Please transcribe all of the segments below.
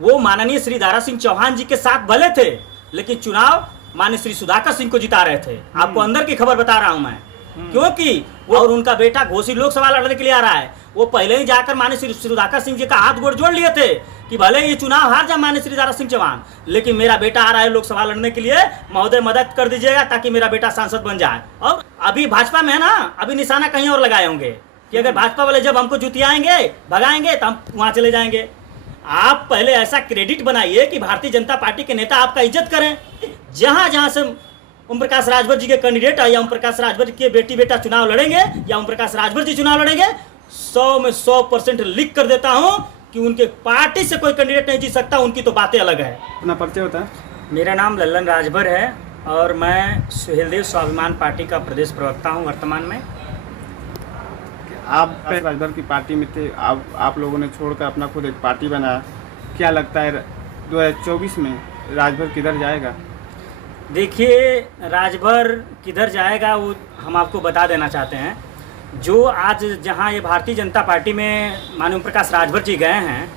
वो माननीय श्री दारा सिंह चौहान जी के साथ भले थे, लेकिन चुनाव माननीय श्री सुधाकर सिंह को जिता रहे थे। आपको अंदर की खबर बता रहा हूं मैं, क्योंकि वो और उनका बेटा घोसी लोकसभा लड़ने के लिए आ रहा है। वो पहले ही जाकर माननीय श्री सुधाकर सिंह जी का हाथ गोड़ जोड़ लिए थे कि भले ये चुनाव हार जाए माननीय श्री दारा सिंह चौहान, लेकिन मेरा बेटा आ रहा है लोकसभा लड़ने के लिए, महोदय मदद कर दीजिएगा ताकि मेरा बेटा सांसद बन जाए। और अभी भाजपा में है ना, अभी निशाना कहीं और लगाए होंगे कि अगर भाजपा वाले जब हमको जुतियाएंगे, भगाएंगे, तो हम वहां चले जाएंगे। आप पहले ऐसा क्रेडिट बनाइए कि भारतीय जनता पार्टी के नेता आपका इज्जत करें। जहां जहां से ओम प्रकाश राजभर जी के कैंडिडेट या ओम प्रकाश राजभर के बेटी बेटा चुनाव लड़ेंगे या ओम प्रकाश राजभर जी चुनाव लड़ेंगे, 100 में 100% लिख कर देता हूं कि उनके पार्टी से कोई कैंडिडेट नहीं जीत सकता। उनकी तो बातें अलग है। अपना परिचय होता है। मेरा नाम लल्लन राजभर है और मैं सुहेलदेव स्वाभिमान पार्टी का प्रदेश प्रवक्ता हूं वर्तमान में। आप राजभर की पार्टी में थे, आप लोगों ने छोड़कर अपना खुद एक पार्टी बनाया। क्या लगता है 2024 में राजभर किधर जाएगा? देखिए, राजभर किधर जाएगा वो हम आपको बता देना चाहते हैं। जो आज जहां ये भारतीय जनता पार्टी में माननीय ओम प्रकाश राजभर जी गए हैं,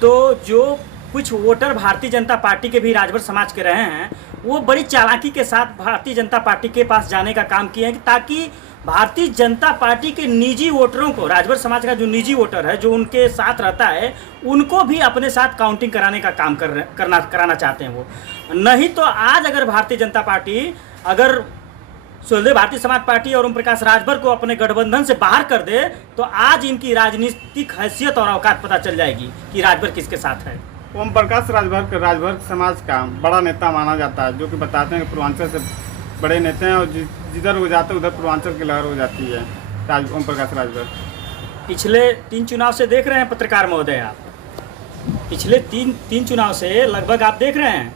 तो जो कुछ वोटर भारतीय जनता पार्टी के भी राजभर समाज के रहे हैं, वो बड़ी चालाकी के साथ भारतीय जनता पार्टी के पास जाने का काम किए हैं ताकि भारतीय जनता पार्टी के निजी वोटरों को, राजभर समाज का जो निजी वोटर है जो उनके साथ रहता है, उनको भी अपने साथ काउंटिंग कराने का काम कराना चाहते हैं वो। नहीं तो आज अगर भारतीय जनता पार्टी अगर सुहेलदेव भारतीय समाज पार्टी और ओम प्रकाश राजभर को अपने गठबंधन से बाहर कर दे, तो आज इनकी राजनीतिक हैसियत और औकात पता चल जाएगी कि राजभर किसके साथ है। ओम प्रकाश राजभर समाज का बड़ा नेता माना जाता है, जो कि बताते हैं कि पूर्वांचल से बड़े नेता हैं और जिधर हो जाते हैं उधर पूर्वांचल की लहर हो जाती है। ओम प्रकाश राजभर पिछले 3 चुनाव से देख रहे हैं पत्रकार महोदय, आप पिछले तीन चुनाव से लगभग आप देख रहे हैं।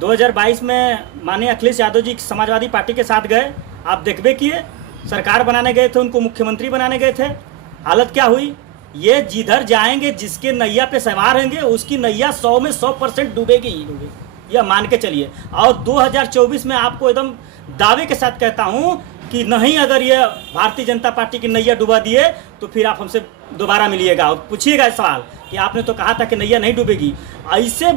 2022 में माननीय अखिलेश यादव जी समाजवादी पार्टी के साथ गए, आप देखबे किए, सरकार बनाने गए थे, उनको मुख्यमंत्री बनाने गए थे। हालत क्या हुई? ये जिधर जाएंगे, जिसके नैया पे सवार होंगे, उसकी नैया 100 में 100% डूबेगी ही डूबेगी, यह मान के चलिए। और 2024 में आपको एकदम दावे के साथ कहता हूं कि नहीं, अगर ये भारतीय जनता पार्टी की नैया डुबा दिए तो फिर आप हमसे दोबारा मिलिएगा और पूछिएगा सवाल कि आपने तो कहा था कि नैया नहीं डूबेगी। ऐसे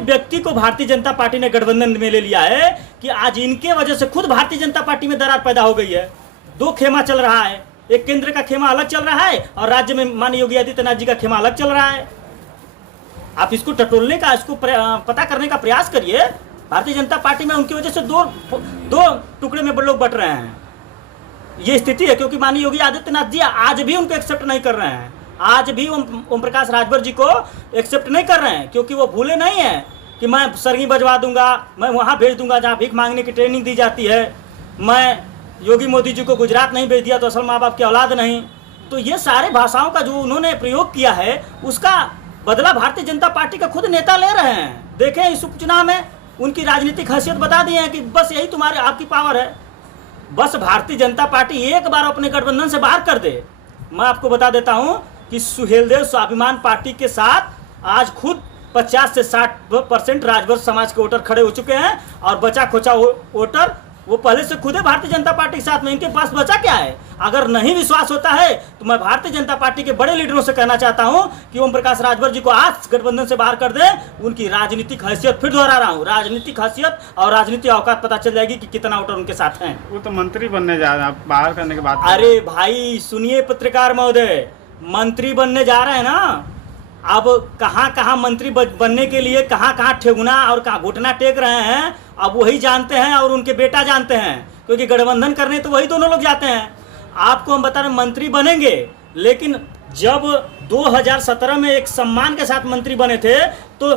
व्यक्ति को भारतीय जनता पार्टी ने गठबंधन में ले लिया है कि आज इनके वजह से खुद भारतीय जनता पार्टी में दरार पैदा हो गई है। 2 खेमा चल रहा है, एक केंद्र का खेमा अलग चल रहा है और राज्य में माननीय योगी आदित्यनाथ जी का खेमा अलग चल रहा है। आप इसको टटोलने का, इसको पता करने का प्रयास करिए। भारतीय जनता पार्टी में उनकी वजह से दो टुकड़े में लोग बट रहे हैं। ये स्थिति है क्योंकि माननीय योगी आदित्यनाथ जी आज भी उनको एक्सेप्ट नहीं कर रहे हैं, आज भी ओम प्रकाश राजभर जी को एक्सेप्ट नहीं कर रहे हैं, क्योंकि वो भूले नहीं हैं कि मैं सरगी बजवा दूंगा, मैं वहाँ भेज दूंगा जहाँ भीख मांगने की ट्रेनिंग दी जाती है, मैं योगी मोदी जी को गुजरात नहीं भेज दिया तो असल माँ बाप की औलाद नहीं। तो ये सारे भाषाओं का जो उन्होंने प्रयोग किया है, उसका बदला भारतीय जनता पार्टी का खुद नेता ले रहे हैं। देखें, इस उपचुनाव में उनकी राजनीतिक हैसियत बता दी है कि बस यही तुम्हारे आपकी पावर है। बस भारतीय जनता पार्टी एक बार अपने गठबंधन से बाहर कर दे। मैं आपको बता देता हूं कि सुहेलदेव स्वाभिमान पार्टी के साथ आज खुद 50 से 60% राजभर समाज के वोटर खड़े हो चुके हैं और बचा खोचा वोटर वो पहले से खुद है भारतीय जनता पार्टी के साथ में। इनके पास बचा क्या है? अगर नहीं विश्वास होता है तो मैं भारतीय जनता पार्टी के बड़े लीडरों से कहना चाहता हूं कि ओम प्रकाश राजभर जी को आज गठबंधन से बाहर कर दे। उनकी राजनीतिक हैसियत, फिर दोहरा रहा हूं, राजनीतिक हैसियत और राजनीतिक औकात पता चल जाएगी कि कितना वोटर उनके साथ हैं। वो तो मंत्री बनने जा रहे हैं, बाहर करने के बाद। अरे भाई सुनिए पत्रकार महोदय, मंत्री बनने जा रहे हैं ना, अब कहाँ मंत्री बनने के लिए कहाँ ठेगुना और कहाँ घुटना टेक रहे हैं, अब वही जानते हैं और उनके बेटा जानते हैं, क्योंकि गठबंधन करने तो वही दोनों लोग जाते हैं। आपको हम बता रहे हैं मंत्री बनेंगे, लेकिन जब 2017 में एक सम्मान के साथ मंत्री बने थे तो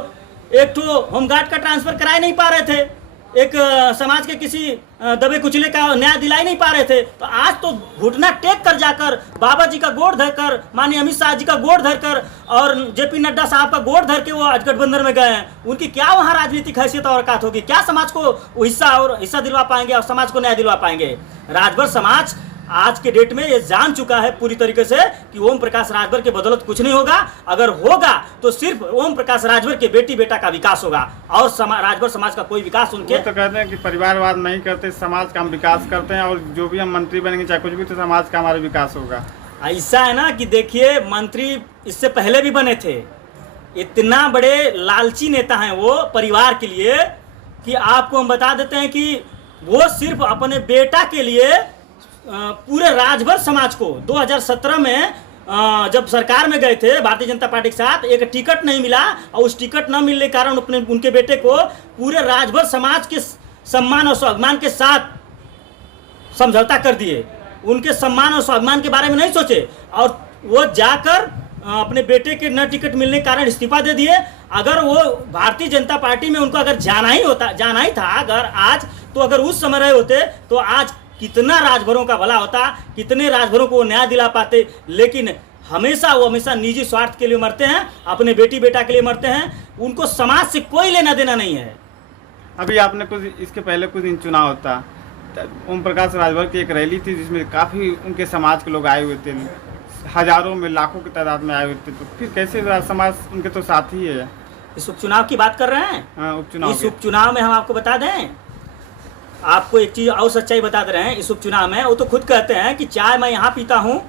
एक तो होमगार्ड का ट्रांसफर करा नहीं पा रहे थे, एक समाज के किसी दबे कुचले का न्याय दिला नहीं पा रहे थे, तो आज तो घुटना टेक कर जाकर बाबा जी का गोड़ धरकर, माननीय अमित शाह जी का गोड़ धरकर और जेपी नड्डा साहब का गोड़ धर के वो आज गठबंधन में गए हैं। उनकी क्या वहाँ राजनीतिक हैसियत और औकात होगी? क्या समाज को हिस्सा दिलवा पाएंगे और समाज को न्याय दिलवा पाएंगे? राजभर समाज आज के डेट में ये जान चुका है पूरी तरीके से कि ओम प्रकाश राजभर के बदौलत कुछ नहीं होगा। अगर होगा तो सिर्फ ओम प्रकाश राजभर के बेटी बेटा का विकास होगा और राजभर समाज का कोई विकास उनके तो कहते हैं कि परिवारवाद नहीं करते, समाज का हम विकास करते हैं और जो भी हम मंत्री बनेंगे चाहे कुछ भी, तो समाज का हमारा विकास होगा। ऐसा है ना कि देखिए, मंत्री इससे पहले भी बने थे, इतना बड़े लालची नेता हैं वो परिवार के लिए कि आपको हम बता देते हैं कि वो सिर्फ अपने बेटा के लिए पूरे राजभर समाज को 2017 में जब सरकार में गए थे भारतीय जनता पार्टी के साथ, एक टिकट नहीं मिला और उस टिकट न मिलने के कारण अपने उनके बेटे को पूरे राजभर समाज के सम्मान और स्वाभिमान के साथ समझौता कर दिए। उनके सम्मान और स्वाभिमान के बारे में नहीं सोचे और वो जाकर अपने बेटे के न टिकट मिलने के कारण इस्तीफा दे दिए। अगर वो भारतीय जनता पार्टी में उनको अगर जाना ही था अगर आज, तो अगर उस समय रहे होते तो आज कितना राजभरों का भला होता, कितने राजभरों को वो न्याय दिला पाते। लेकिन वो हमेशा निजी स्वार्थ के लिए मरते हैं, अपने बेटी बेटा के लिए मरते हैं, उनको समाज से कोई लेना देना नहीं है। अभी आपने इसके पहले कुछ दिन चुनाव होता, ओम प्रकाश राजभर की एक रैली थी जिसमें काफ़ी उनके समाज के लोग आए हुए थे, हजारों में लाखों की तादाद में आए हुए थे, तो फिर कैसे समाज उनके तो साथ ही है। इस उपचुनाव की बात कर रहे हैं? हाँ, उपचुनाव। इस उपचुनाव में हम आपको बता दें, आपको एक चीज़ और सच्चाई बता दे रहे हैं। इस उपचुनाव में वो तो खुद कहते हैं कि चाय मैं यहाँ पीता हूँ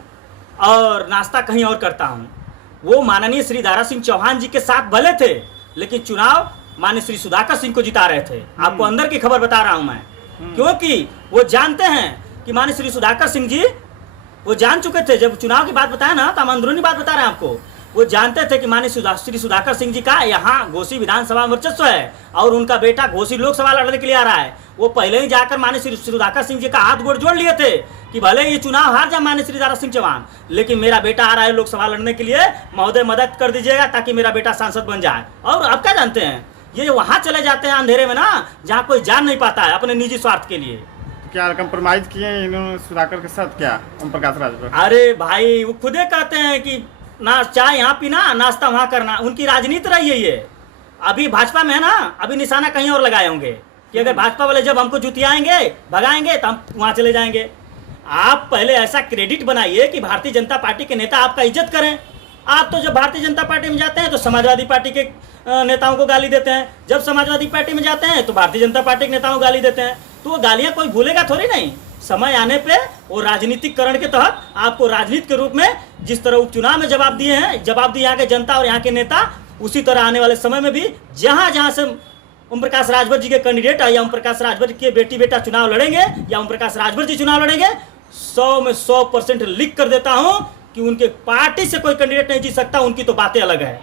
और नाश्ता कहीं और करता हूँ। वो माननीय श्री दारा सिंह चौहान जी के साथ भले थे, लेकिन चुनाव माननीय श्री सुधाकर सिंह को जिता रहे थे। आपको अंदर की खबर बता रहा हूँ मैं, क्योंकि वो जानते हैं कि माननीय श्री सुधाकर सिंह जी वो जान चुके थे। जब चुनाव की बात बताया ना, तो हम अंदरूनी बात बता रहे हैं आपको। वो जानते थे कि माननीय श्री सुधाकर सिंह जी का यहाँ घोसी विधानसभा वर्चस्व है और उनका बेटा घोसी लोकसभा लड़ने के लिए आ रहा है। वो पहले ही जाकर माननीय श्री सुधाकर सिंह जी का हाथ गोड़ जोड़ लिए थे कि भले ये चुनाव हार जाए माननीय श्री दारा सिंह चौहान, लेकिन मेरा बेटा आ रहा है लोकसभा लड़ने के लिए, महोदय मदद कर दीजिएगा ताकि मेरा बेटा सांसद बन जाए। और अब क्या जानते हैं, ये वहाँ चले जाते हैं अंधेरे में ना, जहाँ कोई जान नहीं पाता है, अपने निजी स्वार्थ के लिए। क्या कंप्रोमाइज किए इन्होंने सुधाकर के साथ? क्या ओम प्रकाश राजभर? अरे भाई, वो खुदे कहते हैं कि ना चाय यहाँ पीना, नाश्ता वहाँ करना। उनकी राजनीति रही है ये। अभी भाजपा में है ना, अभी निशाना कहीं और लगाए होंगे कि अगर भाजपा वाले जब हमको जुतियाएंगे, भगाएंगे, तो हम वहाँ चले जाएंगे। आप पहले ऐसा क्रेडिट बनाइए कि भारतीय जनता पार्टी के नेता आपका इज्जत करें। आप तो जब भारतीय जनता पार्टी में जाते हैं तो समाजवादी पार्टी के नेताओं को गाली देते हैं, जब समाजवादी पार्टी में जाते हैं तो भारतीय जनता पार्टी के नेताओं को गाली देते हैं। तो वो गालियाँ कोई भूलेगा थोड़ी नहीं। समय आने पे वो राजनीतिकरण के तहत आपको राजनीति के रूप में जिस तरह उपचुनाव में जवाब दिए हैं, जवाब दिए यहाँ के जनता और यहाँ के नेता, उसी तरह आने वाले समय में भी जहाँ जहाँ से ओम प्रकाश राजभर जी के कैंडिडेट या ओम प्रकाश राजभर के बेटी बेटा चुनाव लड़ेंगे या ओम प्रकाश राजभर जी चुनाव लड़ेंगे, 100 में 100% लिख कर देता हूँ कि उनके पार्टी से कोई कैंडिडेट नहीं जीत सकता। उनकी तो बातें अलग है।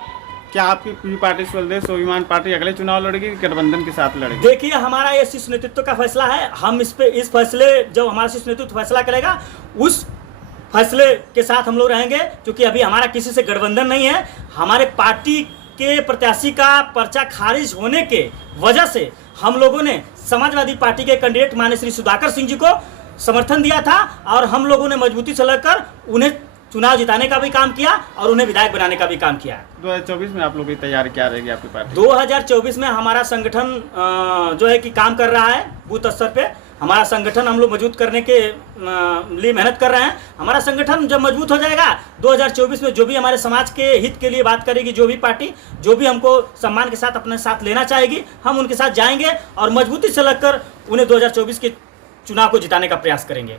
क्या आपकी पूरी पार्टी स्वदेश स्वाभिमान पार्टी अगले चुनाव लड़ेगी, गठबंधन के साथ लड़ेगी? देखिए, हमारा ये शीर्ष नेतृत्व का फैसला है। हम इस फैसले, जब हमारा शीर्ष नेतृत्व फैसला करेगा, उस फैसले के साथ हम लोग रहेंगे। क्योंकि अभी हमारा किसी से गठबंधन नहीं है। हमारे पार्टी के प्रत्याशी का पर्चा खारिज होने के वजह से हम लोगों ने समाजवादी पार्टी के कैंडिडेट माननीय श्री सुधाकर सिंह जी को समर्थन दिया था और हम लोगों ने मजबूती से लड़कर उन्हें चुनाव जिताने का भी काम किया और उन्हें विधायक बनाने का भी काम किया। 2024 में आप लोगों की तैयारी क्या रहेगी आपकी पार्टी? 2024 में हमारा संगठन जो है कि काम कर रहा है बूथ स्तर पे। हमारा संगठन हम लोग मजबूत करने के लिए मेहनत कर रहे हैं। हमारा संगठन जब मजबूत हो जाएगा 2024 में, जो भी हमारे समाज के हित के लिए बात करेगी, जो भी पार्टी जो भी हमको सम्मान के साथ अपने साथ लेना चाहेगी, हम उनके साथ जाएंगे और मजबूती से लगकर उन्हें 2024 के चुनाव को जिताने का प्रयास करेंगे।